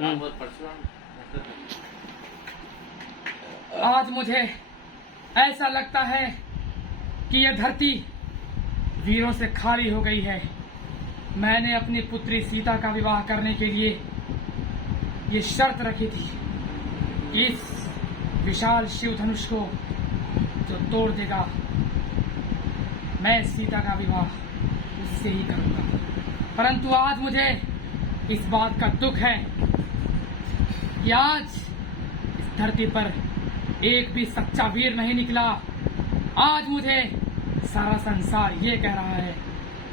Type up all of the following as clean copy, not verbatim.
आज मुझे ऐसा लगता है कि यह धरती वीरों से खाली हो गई है। मैंने अपनी पुत्री सीता का विवाह करने के लिए ये शर्त रखी थी कि इस विशाल शिव धनुष को जो तोड़ देगा, मैं सीता का विवाह उससे ही करूंगा। परंतु आज मुझे इस बात का दुख है कि आज इस धरती पर एक भी सच्चा वीर नहीं निकला। आज मुझे सारा संसार ये कह रहा है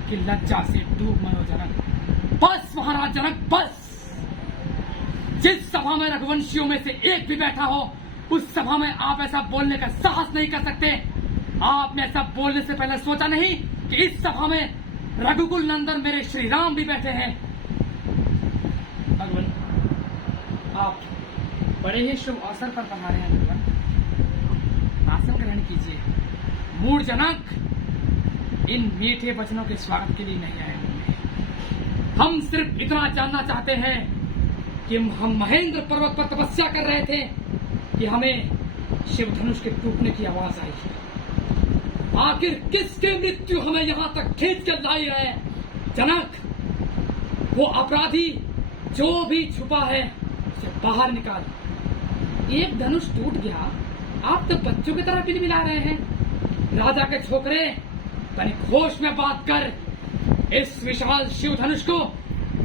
कि लज्जा से डूब मरो जनक। बस महाराज जनक, बस। जिस सभा में रघुवंशियों में से एक भी बैठा हो, उस सभा में आप ऐसा बोलने का साहस नहीं कर सकते। आपने ऐसा बोलने से पहले सोचा नहीं कि इस सभा में रघुकुल नंदन मेरे श्री राम भी बैठे हैं। भगवान, आप बड़े ही शुभ अवसर पर पधारे हैं। भगवान, आसन ग्रहण कीजिए। मूढ़ जनक इन मीठे वचनों के स्वागत के लिए नहीं आए होंगे। हम सिर्फ इतना जानना चाहते हैं कि हम महेंद्र पर्वत पर तपस्या कर रहे थे कि हमें शिव धनुष के टूटने की आवाज आई। आखिर किसकी मृत्यु हमें यहाँ तक खींच कर लाई है? जनक, वो अपराधी जो भी छुपा है उसे बाहर निकाल। एक धनुष टूट गया, आप तो बच्चों की तरह बिल मिला रहे हैं। राजा के छोकरे, तनिक होश में बात कर। इस विशाल शिव धनुष को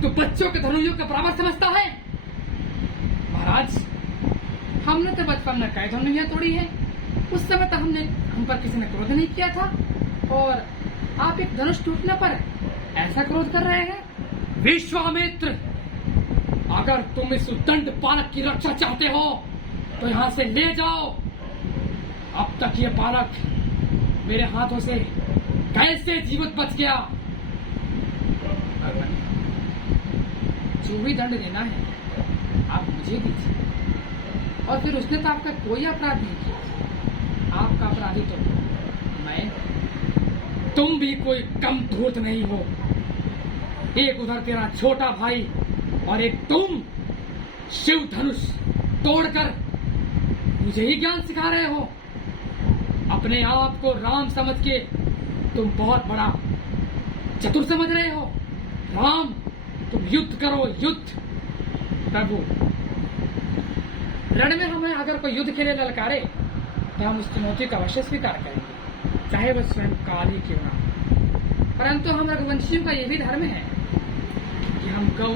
तो बच्चों के धनुषों के बराबर समझता है? महाराज, हमने तो बचपन में कई धनुषियां तोड़ी है। उस समय तो हम पर किसी ने क्रोध नहीं किया था, और आप एक धनुष टूटने पर ऐसा क्रोध कर रहे हैं। विश्वामित्र, अगर तुम इस उद्दंड बालक की रक्षा चाहते हो तो यहाँ से ले जाओ। अब तक ये बालक मेरे हाथों से कैसे जीवित बच गया? जो भी दंड देना है आप मुझे दीजिए। और फिर उसने तो आपका कोई अपराध नहीं किया। आपका अपराधी तो मैं। तुम भी कोई कम धूर्त नहीं हो। एक उधर तेरा छोटा भाई और एक तुम शिव धनुष तोड़कर मुझे ही ज्ञान सिखा रहे हो। अपने आप को राम समझ के तुम बहुत बड़ा चतुर समझ रहे हो। राम, तुम युद्ध करो, युद्ध। प्रभु, रण में हमें अगर कोई युद्ध के लिए ललकारे तो हम उस चुनौती का अवश्य स्वीकार करेंगे, चाहे वह स्वयं काल ही क्यों ना। परंतु हम रघुवंशियों का यह भी धर्म है कि हम गौ,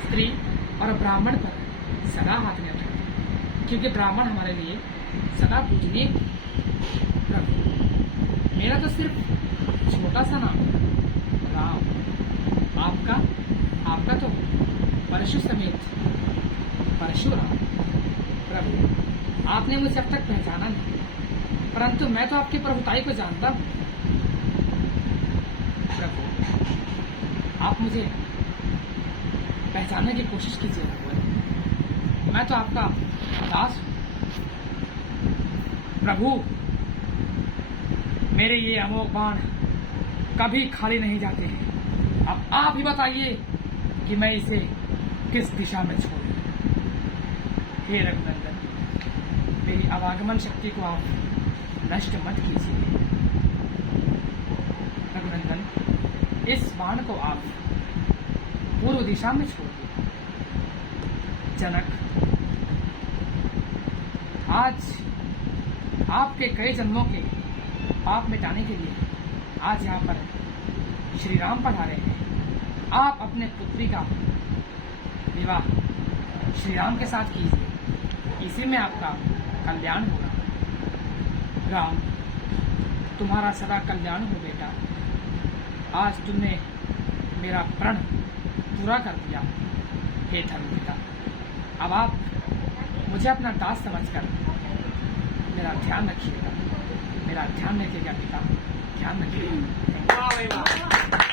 स्त्री और ब्राह्मण पर सदा हाथ नहीं उठाते, क्योंकि ब्राह्मण हमारे लिए सदा पूजनीय। प्रभु, मेरा तो सिर्फ छोटा सा नाम है राम। आपका तो परशु समेत परशुराम। प्रभु, आपने मुझे अब तक पहचाना नहीं, परंतु मैं तो आपकी प्रभुताई को जानता हूँ। प्रभु, आप मुझे पहचानने की कोशिश कीजिए। मैं तो आपका दास हूँ। प्रभु, मेरे ये अमोघ बाण कभी खाली नहीं जाते हैं। अब आप ही बताइए कि मैं इसे किस दिशा में छोड़ूं। हे रघुनंदन, मेरी आवागमन शक्ति को आप नष्ट मत कीजिए। रघुनंदन, इस बाण को आप पूर्व दिशा में छोड़िए। जनक, आज आपके कई जन्मों के पाप मिटाने के लिए आज यहाँ पर श्री राम पधारे हैं। आप अपने पुत्री का विवाह श्री राम के साथ कीजिए, इसी में आपका कल्याण होगा। राम, तुम्हारा सदा कल्याण हो बेटा। आज तुमने मेरा प्रण पूरा कर दिया। हे धर्मपिता, अब आप मुझे अपना दास समझकर मेरा ध्यान रखिएगा। मेरा ध्यान रखिएगा पिता, ध्यान रखिएगा।